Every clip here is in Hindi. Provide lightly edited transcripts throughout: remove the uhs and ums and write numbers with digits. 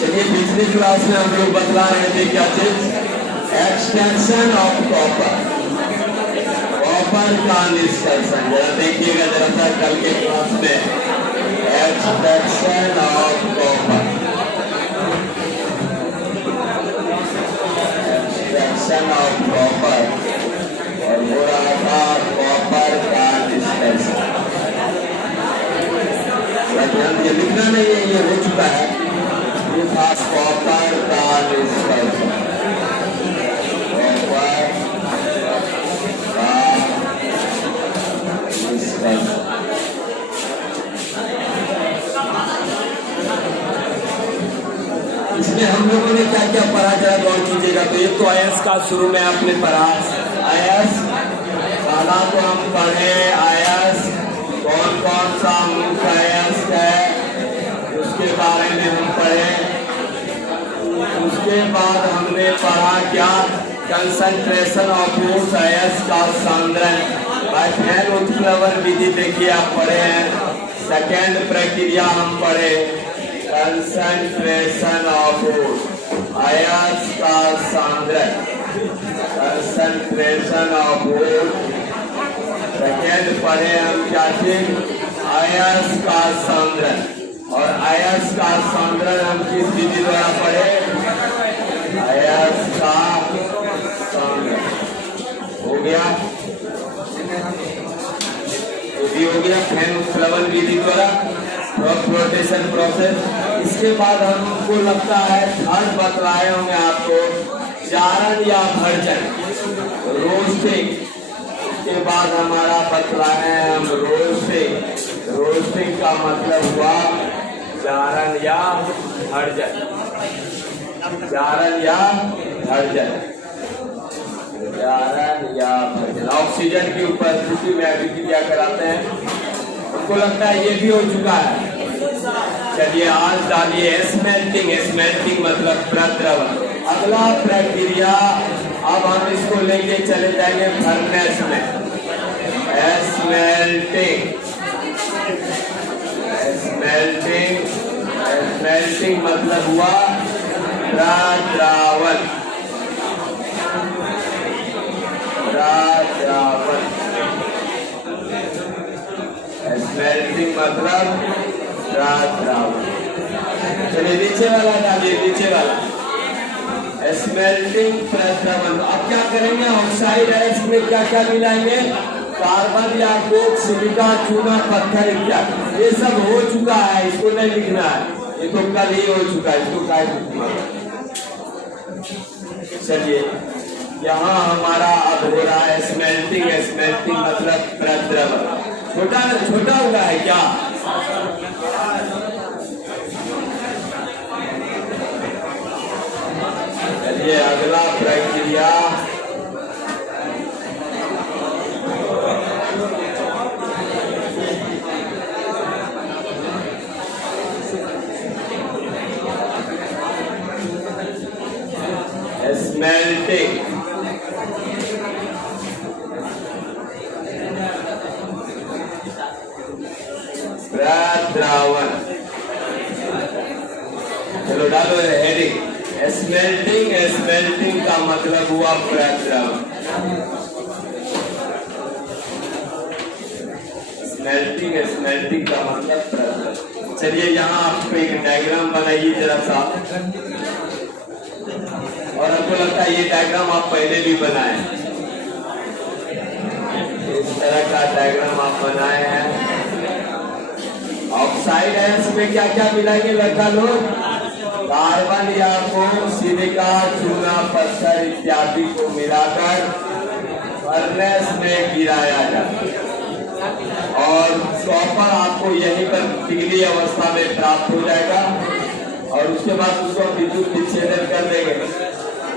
चलिए पिछली क्लास में हम लोग बतला रहे थे क्या चीज, एक्सटेंशन ऑफ कॉपर, कॉपर का निष्कर्षण। जरा देखिएगा जरा सा कल के क्लास में, extension of copper, extension of copper और हो रहा था कॉपर का निष्कर्षण। ये लिखना नहीं है, ये हो चुका है, ये था कॉपर का निष्कर्षण, कॉपर का निष्कर्षण। इसमें हम लोगों ने क्या क्या पढ़ा, जरा गौर कीजिएगा। तो एक तो आयस का शुरू में आपने पढ़ा, आयस पहला तो हम पढ़े आयस, कौन कौन सा मुख्य आयस है उसके बारे में हम पढ़े। उसके बाद हमने पढ़ा क्या, कंसंट्रेशन ऑफ उस आयस का सांद्रण बाय फैन उत्प्लवन विधि, देखिए आप पढ़े हैं। सेकेंड प्रक्रिया हम पढ़े कंसंट्रेशन ऑफ आयस का सांद्रण, कंसंट्रेशन ऑफ सेकेंड पढ़े हम क्या चीज, आयस का सांद्रण। और आयस का सांद्रण हम किस विधि द्वारा पढ़े, आयस का सांद्रण हो गया, हो गया फैन उत्प्लवन विधि द्वारा, फ्लोटेशन प्रोसेस। इसके बाद हमको लगता है थर्ड बतलाए होंगे आपको, चारण या भर्जन, रोस्टिंग के बाद हमारा बतलाए हम रोस्टिंग। रोस्टिंग का मतलब हुआ चारण या भर्जन, चारण या भर्जन, चारण या भर्जन। ऑक्सीजन की उपस्थिति में अभिक्रिया कराते हैं, हमको लगता है ये भी हो चुका है। चलिए आज डालिए स्मेल्टिंग, स्मेल्टिंग मतलब प्रद्रवन। अगला प्रक्रिया अब हम इसको लेके चले जाएंगे फर्नेस में, स्मेल्टिंग, स्मेल्टिंग, स्मेल्टिंग मतलब हुआ प्रद्रवन, प्रद्रवन, स्मेल्टिंग मतलब प्रद्रवन। चलिए नीचे वाला डालिए, नीचे वाला स्मेल्टिंग प्रद्रवन। अब क्या करेंगे, ऑक्साइड आयस में क्या क्या मिलाएंगे, कार्बन या कोक, सिलिका, चूना, पत्थर इत्यादि। ये सब हो चुका है, इसको नहीं लिखना है, ये तो कल ही हो चुका है, इसको काय लिखना। चलिए यहाँ हमारा अब हो रहा है स्मेल्टिंग, स्मेल्टिंग मतलब प्रद्रवन। छोटा छोटा हुआ है क्या, चलिए अगला प्रक्रिया स्मेल्टिंग। प्रद्रवन, चलो डालो हेडिंग, स्मेल्टिंग, स्मेल्टिंग का मतलब हुआ प्रद्रवन, स्मेल्टिंग, स्मेल्टिंग का मतलब प्रद्रवन। चलिए यहाँ आपको एक डायग्राम बनाइए जरा सा, और हमको लगता है ये डायग्राम आप पहले भी बनाए, इस तरह का डायग्राम आप बनाए हैं। ऑक्साइड आयंस में क्या क्या मिलाएंगे लड़का लोग, कार्बन या कोक, सिलिका, चूना, पत्थर इत्यादि को मिलाकर फर्नेस में गिराया जाता है और कॉपर आपको यहीं पर पिघली अवस्था में प्राप्त हो जाएगा। और उसके बाद उसको विद्युत विच्छेदन कर देंगे,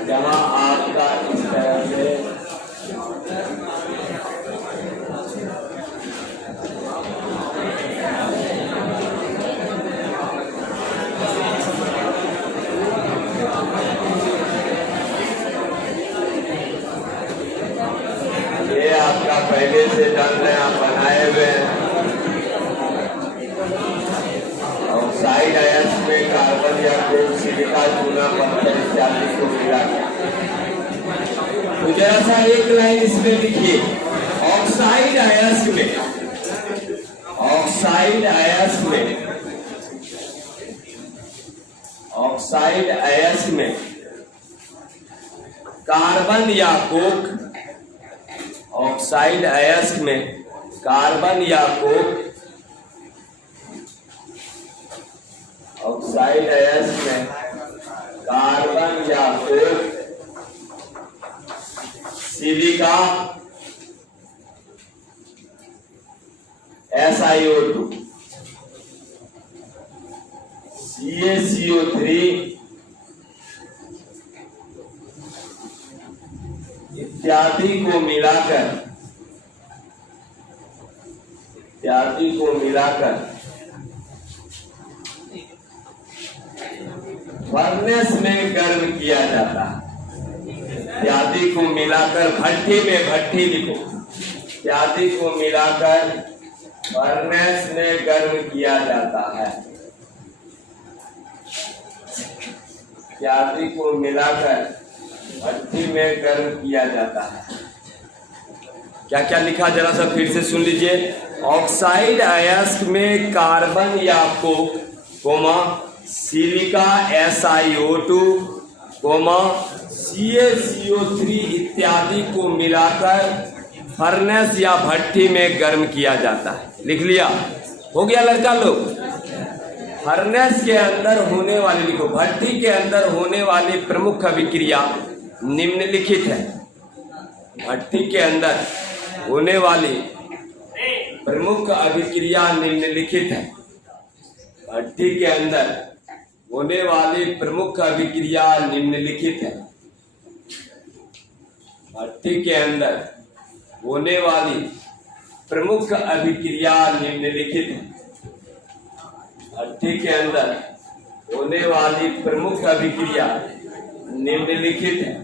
जहाँ आपका इस तरह से आपका पहले से डन है, आप बनाए हुए हैं। ऑक्साइड आयंस में कार्बन या कोक सिलिका चूना पत्थर इत्यादि को मिलाकर। तो जरा सा एक लाइन इसमें लिखिए, ऑक्साइड अयस्क में, ऑक्साइड अयस्क में, ऑक्साइड अयस्क में कार्बन या कोक, ऑक्साइड अयस्क में कार्बन या कोक, ऑक्साइड अयस्क में कार्बन या कोक, सिलिका SiO2, CaCO3 इत्यादि को मिलाकर, इत्यादि को मिलाकर फर्नेस में गर्म किया जाता है। इत्यादि को मिलाकर भट्ठी में, भट्ठी लिखो, इत्यादि को मिलाकर फर्नेस में गर्म किया जाता है। इत्यादि को मिलाकर भट्ठी में गर्म किया जाता है। क्या क्या लिखा जरा सा फिर से सुन लीजिए। ऑक्साइड अयस्क में कार्बन या Coke, coma silica SiO2, coma CaCO3 इत्यादि को मिलाकर फर्नेस या भट्ठी में गर्म किया जाता है। लिख लिया? हो गया लड़का लोग? फर्नेस के अंदर होने वाली, लिखो, भट्ठी के अंदर होने वाली प्रमुख अभिक्रिया निम्नलिखित है। भट्ठी के अंदर होने वाली प्रमुख अभिक्रिया निम्नलिखित है। भट्ठी के अंदर होने वाली प्रमुख अभिक्रिया निम्नलिखित है। भट्ठी के अंदर होने वाली प्रमुख अभिक्रिया निम्नलिखित है। भट्ठी के अंदर होने वाली प्रमुख अभिक्रिया निम्नलिखित है।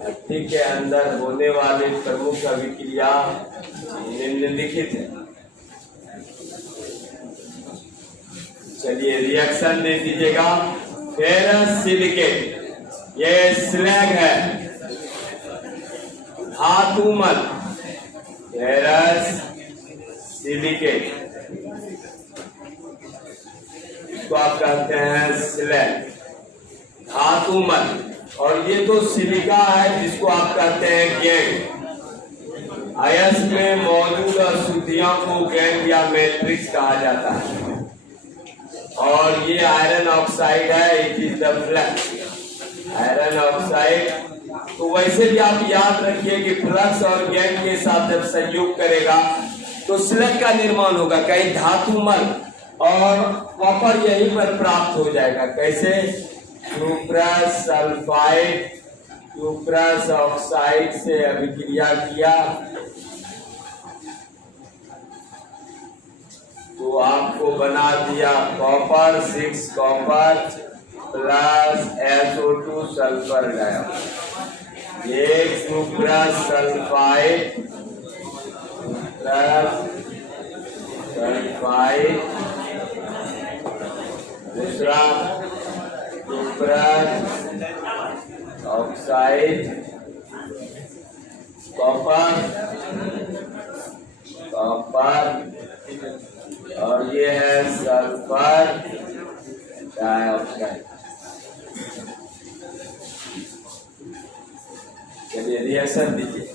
भट्ठी के अंदर होने वाली प्रमुख अभिक्रिया निम्नलिखित है। चलिए रिएक्शन दे दीजिएगा। फेरस सिलिकेट, ये स्लैग है, धातुमल, फेरस सिलिकेट, इसको आप कहते हैं स्लैग, धातुमल। और ये तो सिलिका है जिसको आप कहते हैं गैंग। अयस्क में मौजूद अशुद्धियों को गैंग या मैट्रिक्स कहा जाता है। और ये आयरन ऑक्साइड है, it is the flux, iron oxide. तो वैसे भी आप याद रखिए कि फ्लक्स और गैंग के साथ जब संयोग करेगा तो स्लग का निर्माण होगा, कहीं धातुमल और कॉपर यहीं पर प्राप्त हो जाएगा। कैसे? क्यूप्रस सल्फाइड, क्यूप्रस ऑक्साइड से अभिक्रिया किया तो आपको बना दिया copper, 6 copper plus SO2 sulphur dioxide. ये क्यूप्रस सल्फाइड प्लस सल्फाइड, दूसरा क्यूप्रस ऑक्साइड, कॉपर, कॉपर, और ये है सल्फर डाइऑक्साइड। चलिए रिएक्शन दीजिए।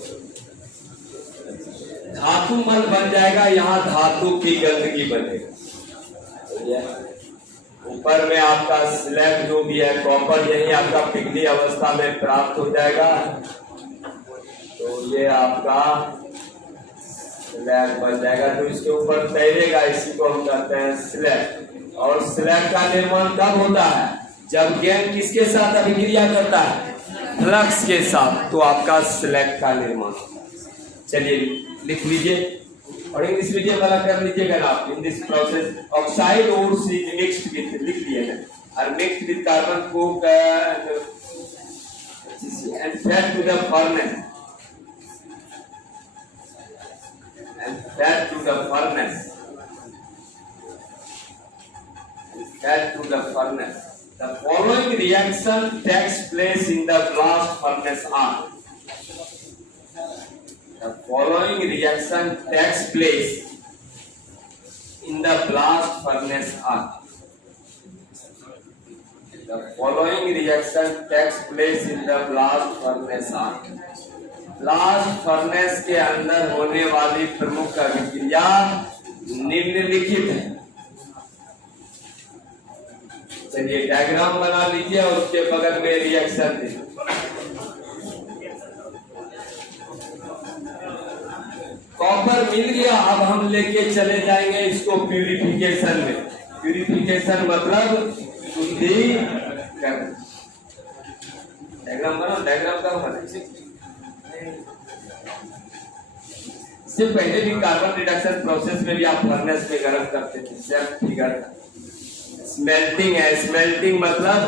धातु मल बन जाएगा, यहाँ धातु की गंदगी बनेगा। ऊपर में आपका स्लैग जो भी है कॉपर, यही आपका पिघली अवस्था में प्राप्त हो जाएगा। तो ये आपका स्लैग बन जाएगा, तो इसके ऊपर तैरेगा, इसी को हम कहते हैं स्लैग। और स्लैग का निर्माण कब होता है? जब गैंग किसके साथ अभिक्रिया करता है? फ्लक्स के साथ, तो आपका स्लैग का निर्माण। चलिए लिख लीजिए और इंग्लिश मीडियम वाला कर लीजिएगा ना आप। In this process oxide ores is mixed with, लिख लिया है, और mixed with carbon coke and fed to the furnace, and fed to the furnace, that to the furnace. The following reaction takes place in the blast furnace are. The following reaction takes place in the blast furnace are. The following reaction takes place in the blast furnace are. Blast furnace के अंदर होने वाली प्रमुख अभिक्रिया निम्नलिखित है। चलिए डायग्राम बना लीजिए और उसके बगल में रिएक्शन दीजिए। कॉपर मिल गया, अब हम लेके चले जाएंगे इसको प्यूरिफिकेशन में। प्यूरिफिकेशन मतलब शुद्धिकरण। डायग्राम बनाओ, डायग्राम का बना। इससे पहले भी कार्बन रिडक्शन प्रोसेस में भी आप फर्नेस में गर्म करते थे। सेम फिगर स्मेल्टिंग है। स्मेल्टिंग मतलब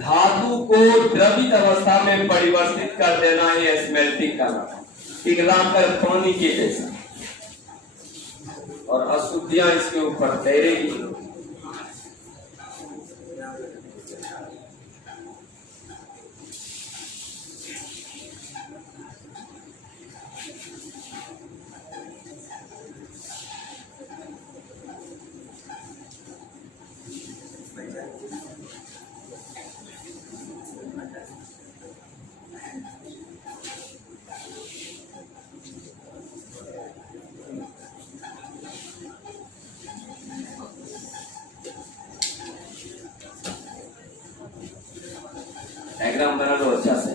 धातु को द्रवित अवस्था में परिवर्तित कर देना है स्मेल्टिंग का नाम। पिघलाकर पानी के जैसा, और अशुद्धियां इसके ऊपर तैरेगी। डायग्राम बना लो अच्छा से।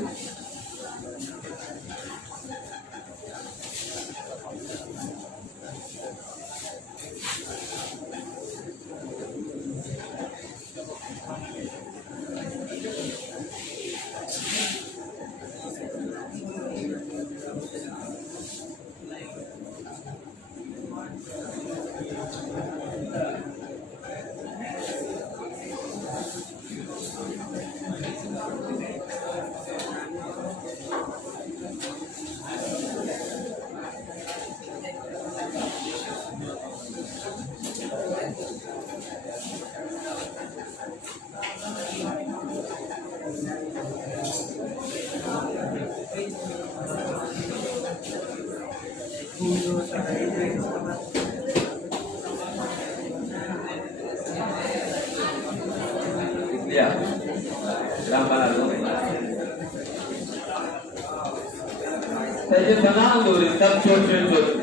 ये बना दो सब छोटे छोटे।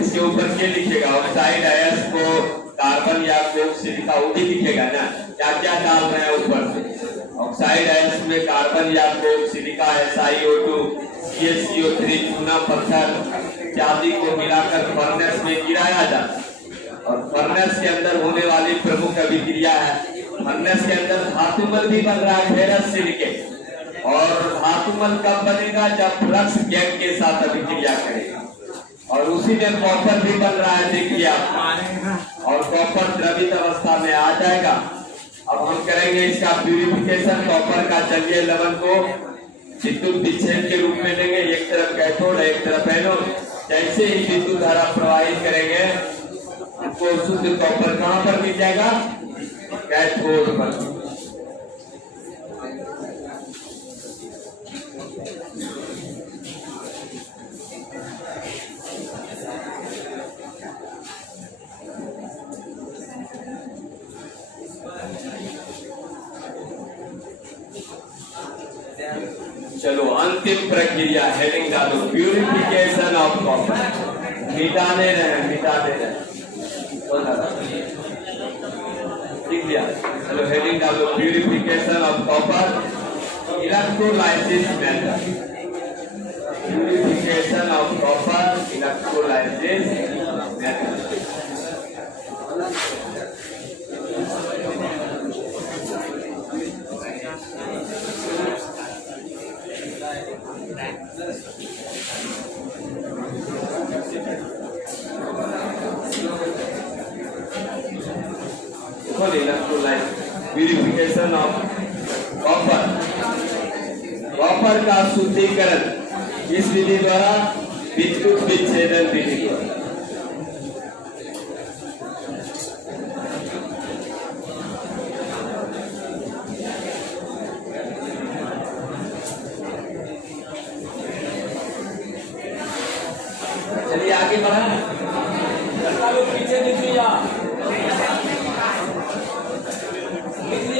इसके ऊपर क्या लिखेगा? ऑक्साइड आयंस को कार्बन या कोक सिलिका वो भी लिखेगा ना, क्या क्या डाल रहे हैं ऊपर से। ऑक्साइड आयंस में कार्बन या कोक सिलिका SiO2 CaCO3 चूना पत्थर इत्यादि को मिलाकर फर्नेस में गिराया जाता है। और फर्नेस के अंदर होने वाली प्रमुख अभिक्रिया है। फर्नेस के अंदर धातुमल भी बन रहा है फेरस सिलिकेट। और धातुमल कब बनेगा? जब फ्लक्स गैस के साथ अभिक्रिया करेगा। और उसी में कॉपर भी बन रहा है, देखिए आप। और कॉपर द्रवित अवस्था में आ जाएगा। अब हम करेंगे इसका प्यूरिफिकेशन कॉपर का। चलिए लवण को विद्युत विच्छेद के रूप में लेंगे, एक तरफ कैथोड एक तरफ एनोड। जैसे ही विद्युत धारा प्रवाहित करेंगे आपको शुद्ध कॉपर कहाँ पर मिल जाएगा? कैथोड पर। चलो अंतिम प्रक्रिया हेडिंग डालो, प्यूरिफिकेशन ऑफ कॉपर। मिटाने रहे ठीक है। चलो हेडिंग डालो, purification of copper electrolysis method. Purification of copper electrolysis method. Purification of copper. Copper का शुद्धिकरण इस विधि द्वारा विद्युत विच्छेदन विधि को। चलिए आगे बढ़ा। लड़का लोग पीछे लिख लिया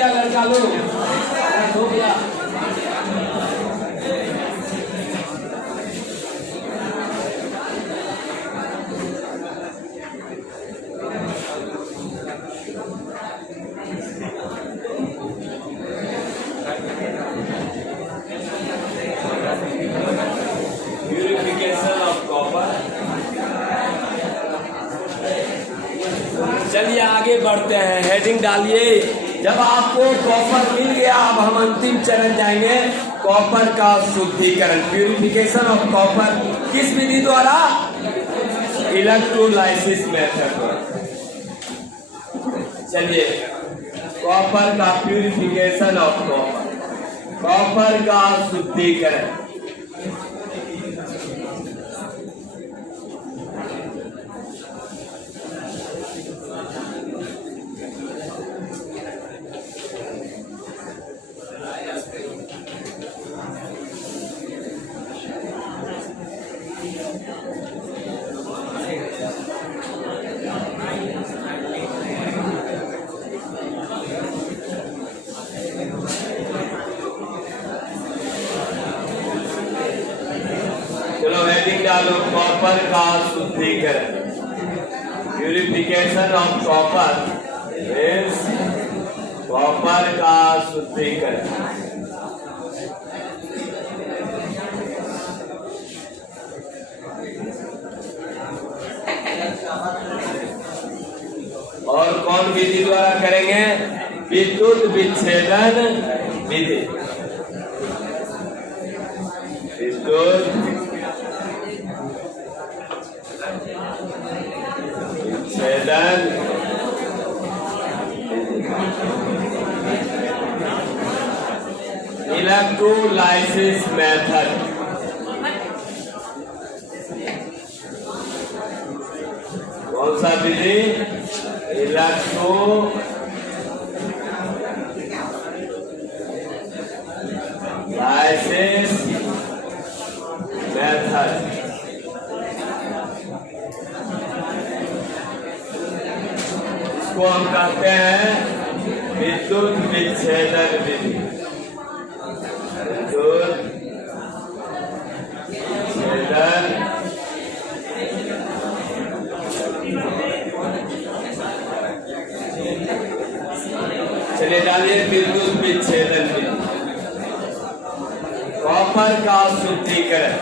लड़का लोग हो गया। Purification of copper. चलिए आगे बढ़ते हैं, हेडिंग डालिए। जब आपको कॉपर मिल गया, अब हम अंतिम चरण जाएंगे, कॉपर का शुद्धिकरण, प्यूरिफिकेशन ऑफ कॉपर। किस विधि द्वारा? इलेक्ट्रोलाइसिस मेथड द्वारा। चलिए, कॉपर का प्यूरिफिकेशन ऑफ कॉपर, कॉपर का शुद्धिकरण। डालो, कॉपर का शुद्धिकरण, purification of copper means copper का शुद्धिकरण। और कौन विधि द्वारा करेंगे? विद्युत विच्छेदन विधि। विद्युत विच्छेदन इलेक्ट्रोलाइसिस मेथड। कौन सा विधि? Electrolysis method. इसको हम कहते हैं विद्युत विच्छेदन विधि। विद्युत विच्छेदन चले डालिए, विद्युत विच्छेदन विधि, कॉपर का शुद्धिकरण।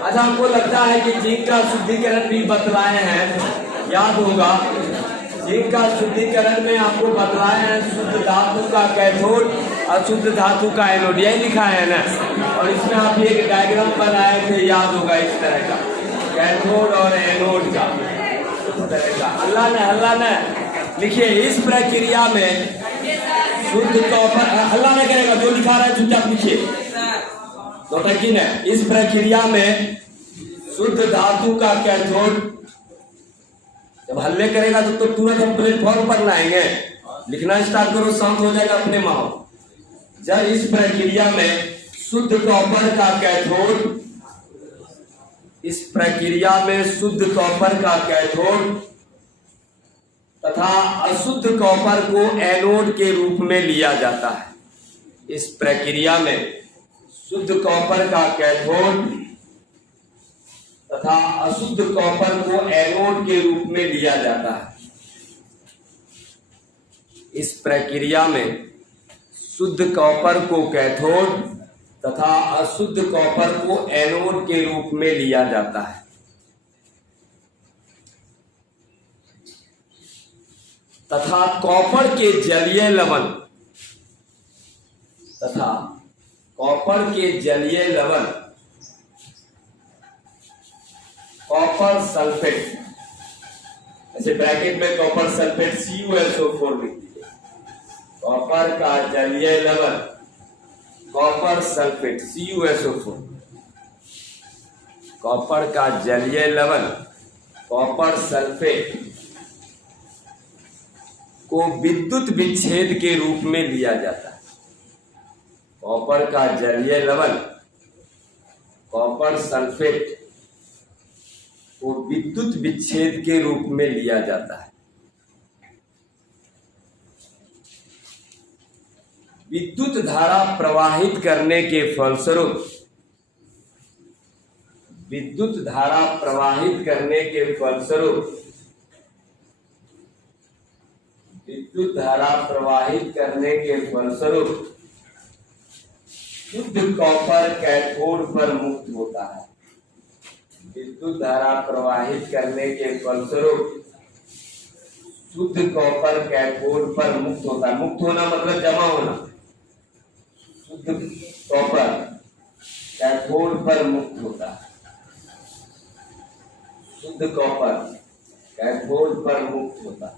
अच्छा, हमको लगता है कि जिंक का शुद्धिकरण भी बतलाए हैं, याद होगा। जिंक का शुद्धिकरण में आपको बतलाए हैं शुद्ध धातु का कैथोड, अशुद्ध धातु का एनोड, यही लिखा है ना। और इसमें आप एक डायग्राम बनाए थे, याद होगा, इस तरह का कैथोड और एनोड का तरह का। हल्ला न लिखिए। इस प्रक्रिया में शुद्ध कॉपर, हल्ला न करेगा, जो लिखा रहा है चुपचाप लिखिए, नौटंकी न। इस प्रक्रिया में शुद्ध धातु का कैथोड, जब हल्ले करेगा तो तुरंत हम प्लेटफॉर्म पर लाएंगे। लिखना स्टार्ट करो, शांत हो जाएगा अपने माहौल। जब इस प्रक्रिया में शुद्ध कॉपर का कैथोड, इस प्रक्रिया में शुद्ध कॉपर का कैथोड तथा अशुद्ध कॉपर को एनोड के रूप में लिया जाता है। इस प्रक्रिया में शुद्ध कॉपर का कैथोड तथा अशुद्ध कॉपर को एनोड के रूप में लिया जाता है। इस प्रक्रिया में शुद्ध कॉपर को कैथोड तथा अशुद्ध कॉपर को एनोड के रूप में लिया जाता है। तथा कॉपर के जलीय लवण तथा कॉपर के जलीय लवण कॉपर सल्फेट, ऐसे ब्रैकेट में कॉपर सल्फेट CuSO4 लिख दीजिए। कॉपर का जलीय लवण कॉपर सल्फेट CuSO4, कॉपर का जलीय लवण कॉपर सल्फेट को विद्युत विच्छेद के रूप में लिया जाता है। कॉपर का जलीय लवण कॉपर सल्फेट को विद्युत विच्छेद के रूप में लिया जाता है। विद्युत धारा प्रवाहित करने के फलस्वरूप विद्युत धारा प्रवाहित करने के फलस्वरूप विद्युत धारा प्रवाहित करने के फलस्वरूप शुद्ध कॉपर कैथोड पर मुक्त होता है। विद्युत धारा प्रवाहित करने के फलस्वरूप शुद्ध कॉपर कैथोड पर मुक्त होता है। मुक्त होना मतलब जमा होना। शुद्ध कॉपर कैथोड पर मुक्त होता है। शुद्ध कॉपर कैथोड पर मुक्त होता है।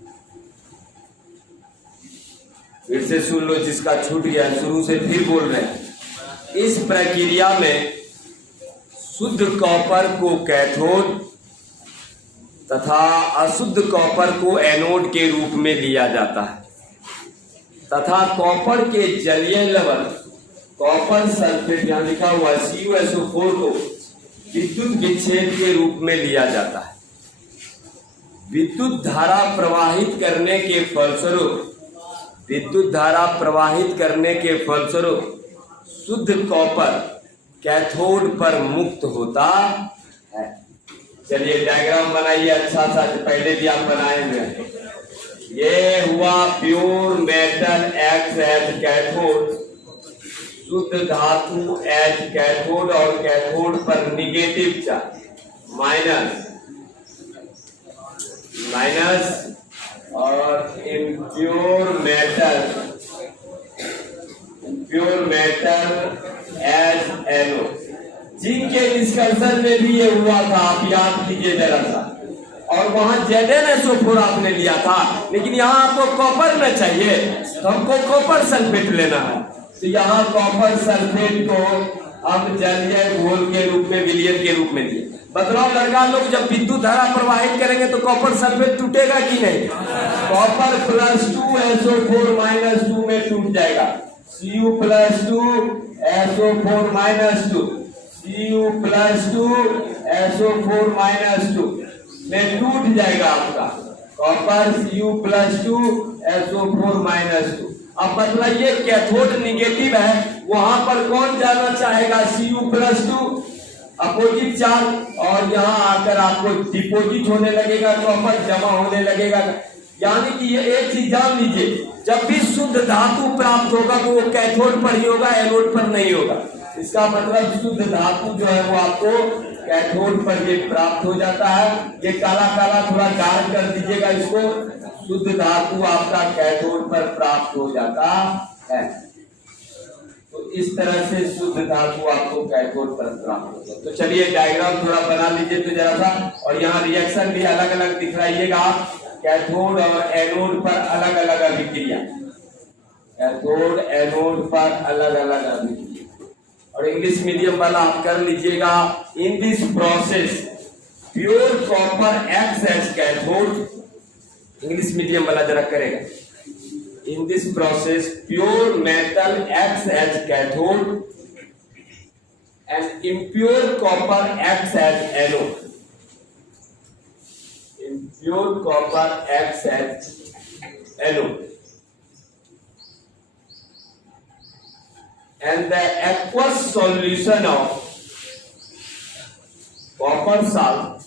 फिर से सुन लो, जिसका छूट गया शुरू से फिर बोल रहे हैं। इस प्रक्रिया में शुद्ध कॉपर को कैथोड तथा अशुद्ध कॉपर को एनोड के रूप में लिया जाता है तथा कॉपर के जलीय लवण कॉपर सल्फेट, यहाँ लिखा हुआ CuSO4 को विद्युत विच्छेद के रूप में लिया जाता है। विद्युत धारा प्रवाहित करने के फलस्वरूप विद्युत धारा प्रवाहित करने के फलस्वरूप शुद्ध कॉपर कैथोड पर मुक्त होता है। चलिए डायग्राम बनाइए अच्छा सा, पहले भी आप बनाए हुए हैं। ये हुआ pure metal X as cathode, शुद्ध धातु एज कैथोड और कैथोड पर निगेटिव चार्ज माइनस और impure metal as anode. Zinc के डिस्कशन में भी ये हुआ था, आप याद कीजिए जरा सा। और वहां ZnSO4 आपने लिया था, लेकिन यहाँ आपको कॉपर में चाहिए तो हमको कॉपर सल्फेट लेना है। तो यहाँ कॉपर सल्फेट को हम जलीय घोल के रूप में विलयन के रूप में लिए। बतलाओ लड़का लोग, जब विद्युत धारा प्रवाहित करेंगे तो कॉपर सल्फेट टूटेगा कि नहीं? कॉपर +2SO4 -2 में टूट जाएगा। Cu +2SO4 -2 Cu +2SO4 -2 में टूट जाएगा आपका कॉपर Cu +2SO4 -2। अब बतलाइए कैथोड निगेटिव है, वहां पर कौन जाना चाहेगा? Cu +2 अपोजिट चार्ज, और यहाँ आकर आपको डिपोजिट होने लगेगा, कॉपर जमा होने लगेगा। यानी कि ये एक चीज जान लीजिए, जब भी शुद्ध धातु प्राप्त होगा तो वो कैथोड पर ही होगा, एनोड पर नहीं होगा। इसका मतलब शुद्ध धातु जो है वो आपको कैथोड पर ये प्राप्त हो जाता है। ये काला काला थोड़ा डार्क कर दीजिएगा इसको। शुद्ध धातु आपका कैथोड पर प्राप्त हो जाता है। तो इस तरह से शुद्ध धातु आपको कैथोड पर प्राप्त होगा। तो चलिए डायग्राम थोड़ा बना लीजिए तो जरा सा, और यहाँ रिएक्शन भी अलग अलग दिखाइएगा आप। कैथोड और एनोड पर अलग अलग अभिक्रिया, कैथोड एनोड पर अलग अलग अभिक्रिया। और इंग्लिश मीडियम वाला आप कर लीजिएगा। In this process pure copper X as cathode, English medium वाला जरा करेगा। In this process, pure metal acts as cathode and impure copper acts as anode. Impure copper acts as anode. And the aqueous solution of copper salt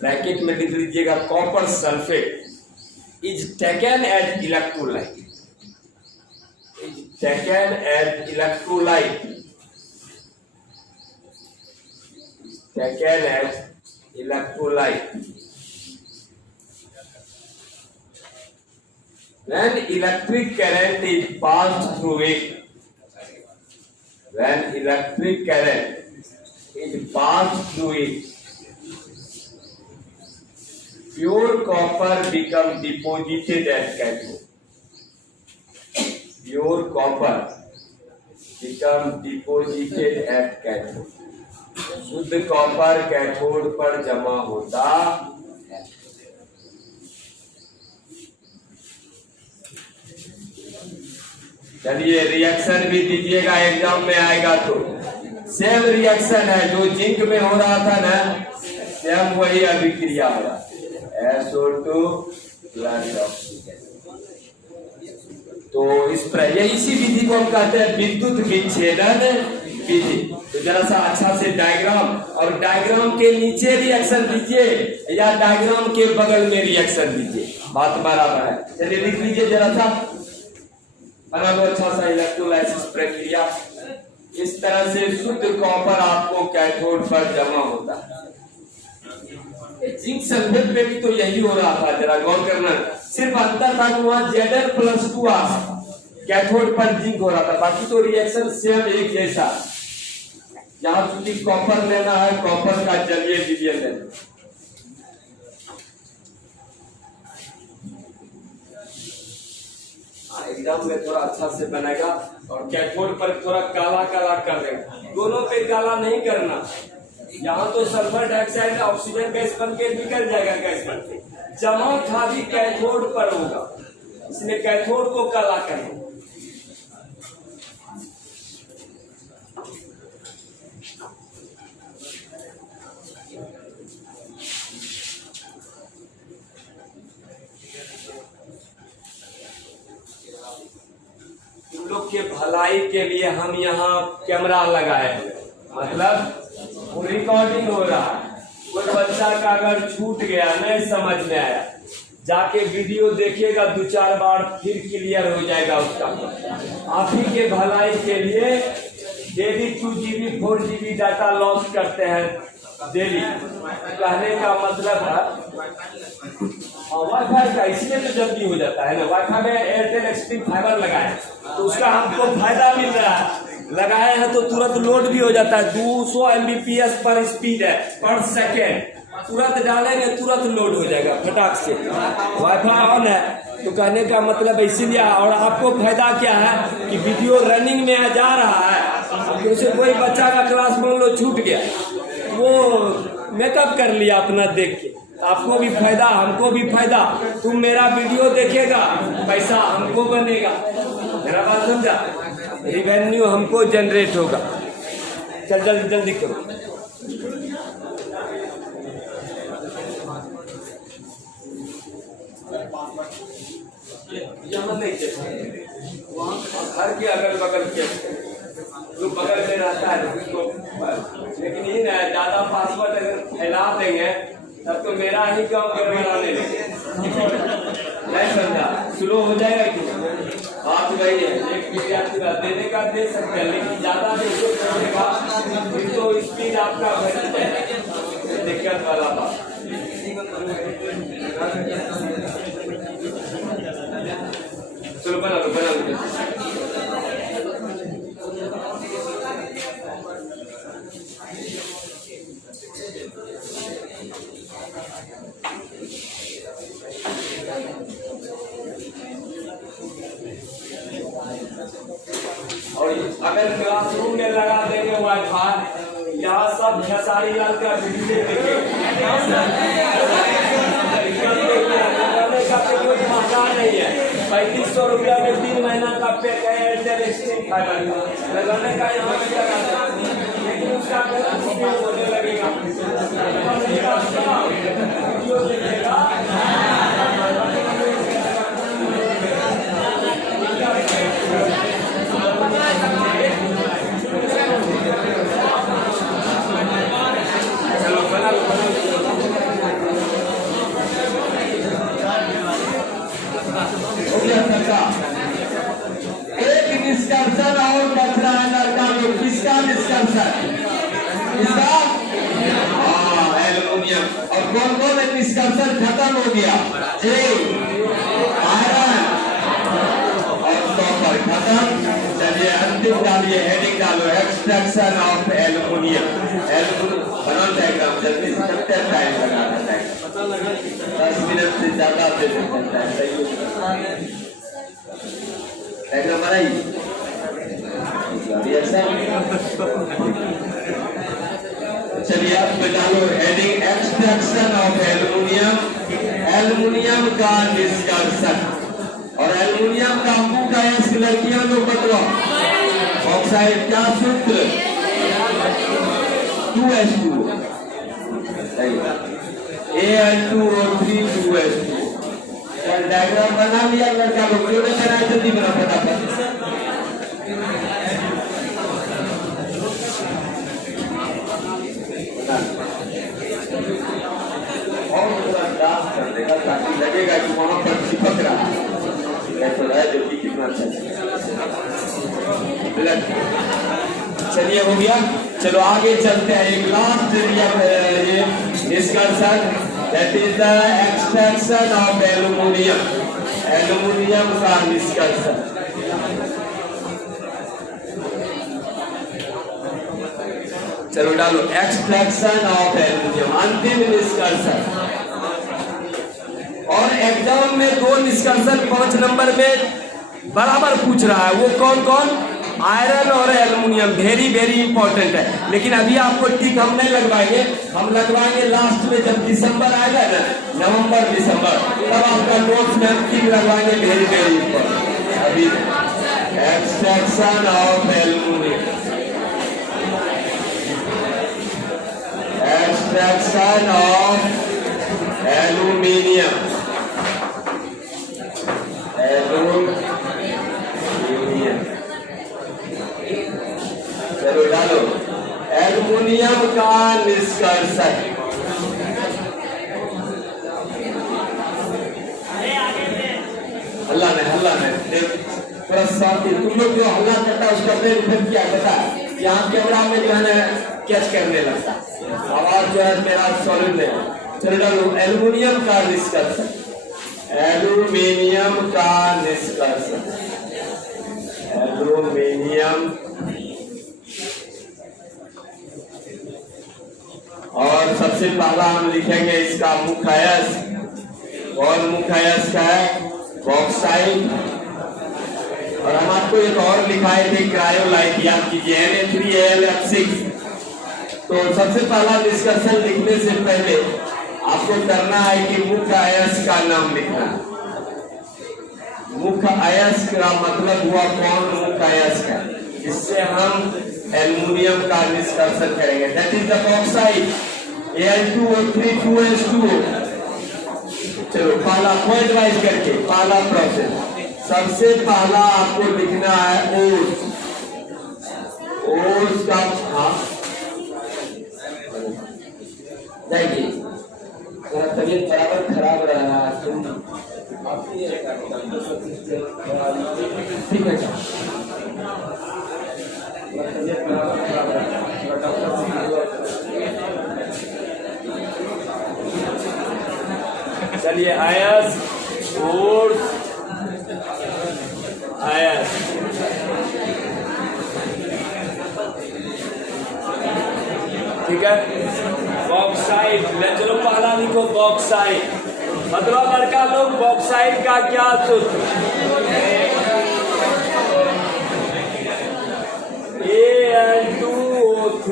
bracket में लिख लीजिएगा copper sulphate is taken as electrolyte, when electric current is passed through it, Pure copper become deposited at cathode. Pure copper become deposited at cathode. शुद्ध कॉपर कैथोड पर जमा होता है। चलिए रिएक्शन भी दीजिएगा, एग्जाम में आएगा तो। सेम रिएक्शन है जो जिंक में हो रहा था ना, सेम वही अभिक्रिया हो रहा है। SO2 plus oxygen. तो इस पर इसी विधि को हम कहते हैं विद्युत विच्छेदन विधि। तो जरा सा अच्छा से डायग्राम, और डायग्राम के नीचे रिएक्शन दीजिए या डायग्राम के बगल में रिएक्शन दीजिए, बात बराबर है। चलिए लिख लीजिए जरा सा, बना लो अच्छा सा इलेक्ट्रोलाइसिस प्रक्रिया। इस तरह से शुद्ध कॉपर आपको कैथोड पर जमा होता है। जिंक सल्फेट में भी तो यही हो रहा था, जरा गौर करना। सिर्फ अंतर था कि वहां Zn+2 कैथोड पर जिंक हो रहा था, बाकी तो रिएक्शन सेम एक जैसा। यहाँ चूंकि कॉपर लेना है, कॉपर का जलीय विलयन लेना। एग्जाम में थोड़ा अच्छा से बनेगा, और कैथोड पर थोड़ा काला काला कर देगा। दोनों पे काला नहीं करना। यहाँ तो सल्फर डाइऑक्साइड ऑक्सीजन गैस बन के निकल जाएगा, गैस बन के जमा खाली कैथोड पर होगा, इसलिए कैथोड को काला करना। लोग के भलाई के लिए हम यहाँ कैमरा लगाए हैं, मतलब रिकॉर्डिंग हो रहा है। कोई बच्चा का अगर छूट गया, नहीं समझ में आया, जाके वीडियो देखिएगा 2-4 बार, फिर क्लियर हो जाएगा उसका। आप ही के भलाई के लिए daily 2 GB 4 GB data loss करते हैं डेली। कहने का मतलब है वाईफाई का, इसलिए तो जल्दी हो जाता है ना। वाईफाई में एयरटेल एक्सट्रीम फाइबर लगाए तो उसका हमको फायदा मिल रहा है। लगाए हैं तो तुरंत लोड भी हो जाता है। 200 Mbps पर स्पीड है पर सेकेंड, तुरंत डालेंगे तुरंत लोड हो जाएगा फटाक से। वाईफाई ऑन है तो कहने का मतलब इसीलिए। और आपको फायदा क्या है कि वीडियो रनिंग में जा रहा है, जैसे कोई बच्चा का क्लास मान लो छूट गया, वो मेकअप कर लिया अपना देख के, आपको भी फायदा हमको भी फायदा। तुम मेरा वीडियो देखेगा, पैसा हमको बनेगा। मेरा बात समझा? रिवेन्यू हमको जनरेट होगा। चल जल्दी जल्दी करो। यहाँ नहीं चाहिए, वहाँ घर के अगल बगल के जो बगल में रहता है उसको, लेकिन ये ना ज्यादा पासवर्ड अगर फैला देंगे तब तो मेरा ही काम गड़बड़ाने लगे। नहीं समझा? स्लो हो जाएगा कि बात वही है। एक विद्यार्थी देने का दे सकते हैं, लेकिन ज्यादा देगा फिर तो स्पीड आपका घट जाएगा, दिक्कत वाला बात। चलो बना लो बना लो। और अगर क्लासरूम में लगा देंगे वाईफाई, यहाँ सब खेसारी लाल का वीडियो देखे का कोई महंगा नहीं है। 3500 रुपया में 3 महीना का पैक है एयरटेल एक्सट्रीम फाइबर का, लगाने का यहाँ पे लगा, लेकिन उसका होने लगेगा। चलो बना लो बना लो। एक निष्कर्षण और बचरा है लड़का में, किसका निष्कर्षण? इसका एल्यूमिनियम। और कौन कौन निष्कर्षण खत्म हो गया? आयरन और कॉपर खत्म। चलिए अंतिम डालिए, हेडिंग डालो। Extraction of aluminium. बनाओ डायग्राम जल्दी से, कितना टाइम लगाना है? 10 मिनट से ज्यादा दे सकता है। सही डायग्राम बनाइए। चलिए आप डालो heading extraction of aluminium, aluminium का निष्कर्षण। और एल्युमिनियम का मुंह का इस लड़कियों को बताओ ऑक्साइड क्या सूत्र? 2H2 Al2O3 2H2। डायग्राम बना लिया लड़का लोग, क्यों नहीं बनाया? जल्दी बना फटाफट। और थोड़ा डांस कर देगा ताकि लगेगा कि वहां पर चिपक रहा है, तो है जो कि कितना अच्छा। चलिए हो गया, चलो आगे चलते हैं। एक लास्ट ये निष्कर्षण, that is the extraction of aluminium, aluminium का निष्कर्षण। चलो डालो एक्सट्रैक्शन ऑफ एल्युमिनियम, अंतिम निष्कर्षण। और एग्जाम में 2 निष्कर्षण 5 नंबर में बराबर पूछ रहा है, वो कौन कौन? आयरन और एल्युमिनियम, वेरी वेरी इंपॉर्टेंट है। लेकिन अभी आपको टिक हम नहीं लगवाएंगे, हम लगवाएंगे लास्ट में, जब दिसंबर आएगा ना, नवंबर दिसंबर, तब आपका नोट्स में हम टिक लगवाएंगे, वेरी वेरी इंपॉर्टेंट। अभी extraction of aluminium, extraction of aluminium, चलो डालो एल्युमिनियम का निष्कर्षण। हल्ला नहीं थोड़ा शांति। तुम लोग जो हल्ला करता है उसका मेन इफेक्ट क्या पता है? यहाँ कैमरा में जो है ना कैच करने लगता, आवाज जो है मेरा सॉलिड नहीं। चलो डालो एल्युमिनियम का निष्कर्षण, एल्युमिनियम का निष्कर्षण, एल्युमिनियम। और सबसे पहला हम लिखेंगे इसका मुख्य अयस्क, और मुख्य अयस्क है बॉक्साइट। और हम आपको एक और लिखाए थे क्रायोलाइट, याद कीजिए Na3Al6। तो सबसे पहला डिस्कशन लिखने से पहले आपको करना है कि मुख्य अयस्क का नाम लिखना। मुख्य अयस्क का मतलब हुआ कौन मुख्य अयस्क है, इससे हम एल्युमिनियम का निष्कर्षण करेंगे। That is the bauxite Al2O3 2H2O। चलो पहला पॉइंट वाइज करके पहला प्रोसेस, सबसे पहला आपको लिखना है ओर्स। ओर्स का देखिए मेरा तबीयत बराबर खराब रहा है, तुम ठीक है चलिए आयस और आयस, ठीक है। बॉक्साइट, चलो पहला लिखो बॉक्साइट, मतलब लड़का लोग बॉक्साइट का क्या सूत्र? Al2O3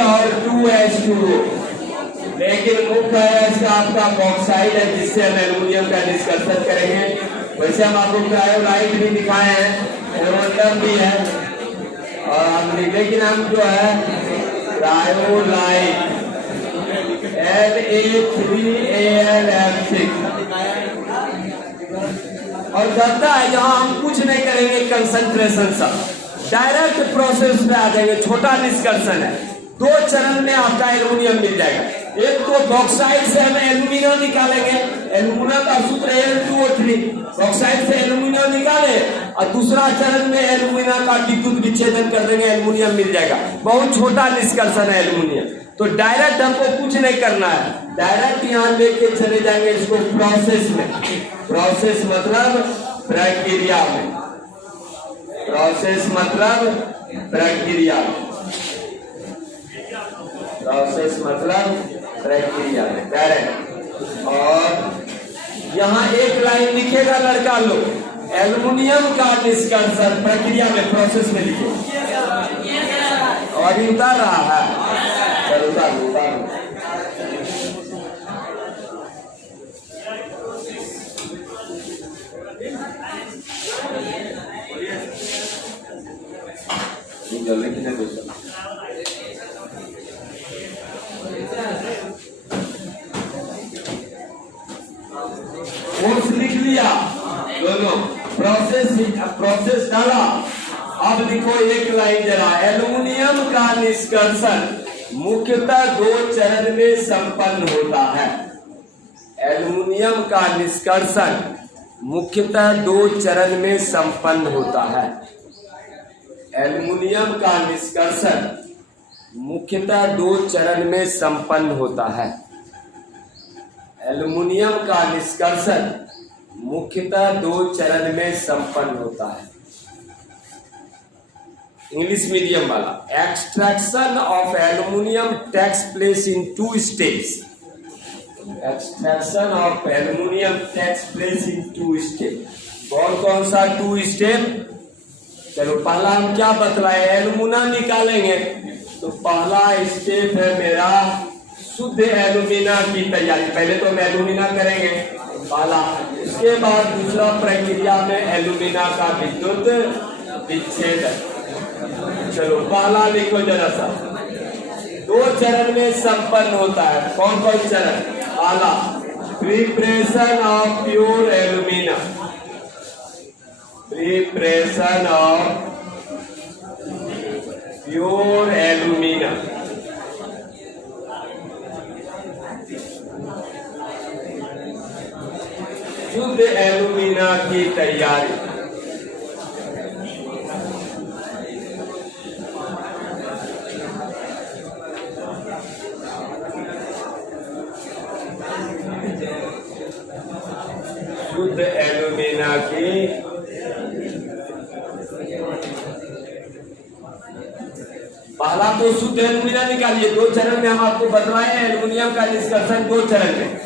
और 2H2O। लेकिन मुख्य अयस्क आपका बॉक्साइट है, जिससे हम एल्युमिनियम का डिस्कशन करेंगे। वैसे हम आपको क्रायोलाइट भी दिखाए हैं, एल्युमिनियम भी है, और लेकिन हम जो है क्रायोलाइट Na3Al6 और करता है। यहाँ हम कुछ नहीं करेंगे कंसंट्रेशन सब, डायरेक्ट प्रोसेस पे आ जाएंगे। छोटा निष्कर्षण है, 2 चरण में आपका एल्युमिनियम मिल जाएगा। एक तो बॉक्साइट से हम एल्युमिनियम निकालेंगे, एल्युमिनियम का सूत्र Al2O3, बॉक्साइट से एल्युमिनियम निकाले, और दूसरा चरण में एल्युमिनियम का विद्युत विच्छेदन कर देंगे, एल्युमिनियम मिल जाएगा। बहुत छोटा निष्कर्षण है एल्युमिनियम। तो डायरेक्ट हमको कुछ नहीं करना है, डायरेक्ट यहाँ लेके चले जाएंगे इसको प्रोसेस में। प्रोसेस मतलब प्रक्रिया में। प्रोसेस मतलब प्रक्रिया, प्रोसेस मतलब प्रक्रिया में, करेक्ट। और यहाँ एक लाइन लिखेगा लड़का लोग, एल्युमिनियम का निष्कर्षण प्रक्रिया में, प्रोसेस में लिखे। और अभी उतार रहा है, चलो उतार। कोर्स लिख लिया दोनों, प्रोसेस डाला। अब लिखो एक लाइन जरा, एल्युमिनियम का निष्कर्षण मुख्यतः 2 चरण में संपन्न होता है। एल्युमिनियम का निष्कर्षण मुख्यतः 2 चरण में संपन्न होता है। एल्युमिनियम का निष्कर्षण मुख्यतः 2 चरण में संपन्न होता है। एल्युमिनियम का निष्कर्षण मुख्यतः 2 चरण में संपन्न होता है। इंग्लिश मीडियम वाला, extraction of aluminium takes place in 2 steps. Extraction of aluminium takes place in 2 step. कौन सा 2 स्टेप? चलो पहला हम क्या बतलाए, एल्युमिना निकालेंगे तो पहला स्टेप है मेरा शुद्ध एल्युमिना की तैयारी। पहले तो हम एल्युमिना करेंगे पहला, उसके बाद दूसरा प्रक्रिया में एल्युमिना का विद्युत विच्छेदन। चलो पहला लिखो जरा सा, 2 चरण में संपन्न होता है। कौन चरण? पहला preparation of pure alumina, preparation of pure alumina. शुद्ध एल्युमिना की तैयारी। शुद्ध एल्युमिना की पहला तो शुद्ध एल्युमिना निकालिए। 2 चरण में हम आपको बतलाए हैं एल्युमिनियम का निष्कर्षण 2 चरण में।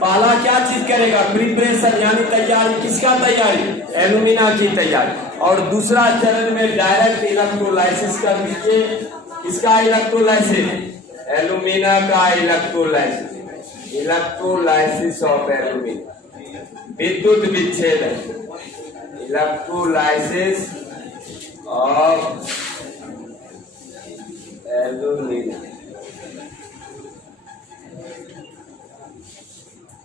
पहला क्या चीज करेगा? प्रिपरेशन यानी तैयारी। किसका तैयारी? एल्युमिना की तैयारी। और दूसरा चरण में डायरेक्ट इलेक्ट्रोलाइसिस कर दीजिए। किसका इलेक्ट्रोलाइसिस? एल्युमिना का इलेक्ट्रोलाइसिस। इलेक्ट्रोलाइसिस ऑफ एल्युमिना, विद्युत विच्छेदन। इलेक्ट्रोलाइसिस ऑफ एल्युमिना,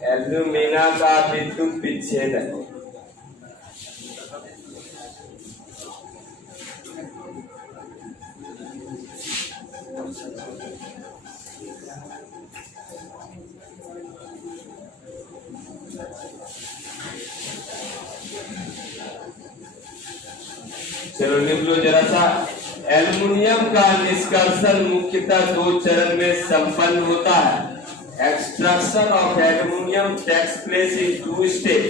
एल्युमिना का विद्युत विच्छेदन। चलो लिख लो जरा सा, एल्युमिनियम का निष्कर्षण मुख्यतः 2 चरण में संपन्न होता है। Extraction of aluminium takes place in 2 step.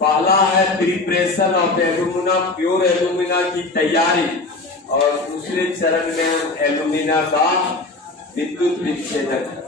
पहला है preparation of alumina, pure alumina की तैयारी, और दूसरे चरण में एल्युमिना का विद्युत विच्छेदन।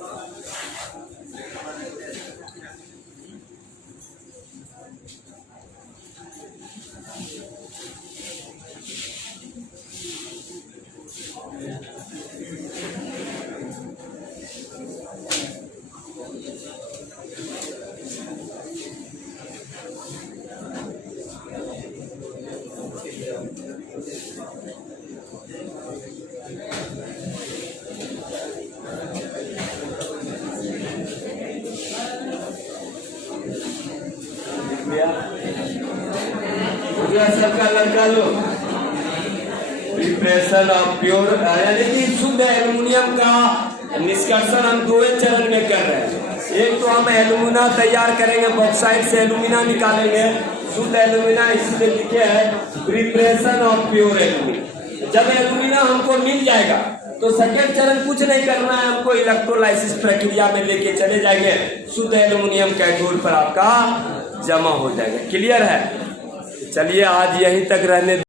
सबका लड़का लोग, प्रिपरेशन ऑफ प्योर यानी कि शुद्ध एल्युमिनियम का निष्कर्षण हम 2 चरण में कर रहे हैं। एक तो हम एल्युमिना तैयार करेंगे, बॉक्साइट से एल्युमिना निकालेंगे, शुद्ध एल्युमिना, इसलिए लिखे है प्रिपरेशन ऑफ प्योर एल्युमिना। जब एल्युमिना हमको मिल जाएगा तो सेकेंड चरण कुछ नहीं करना है, हमको इलेक्ट्रोलाइसिस प्रक्रिया में लेके चले जाएंगे, शुद्ध एल्युमिनियम कैथोड पर आपका जमा हो जाएगा। क्लियर है? चलिए आज यहीं तक रहने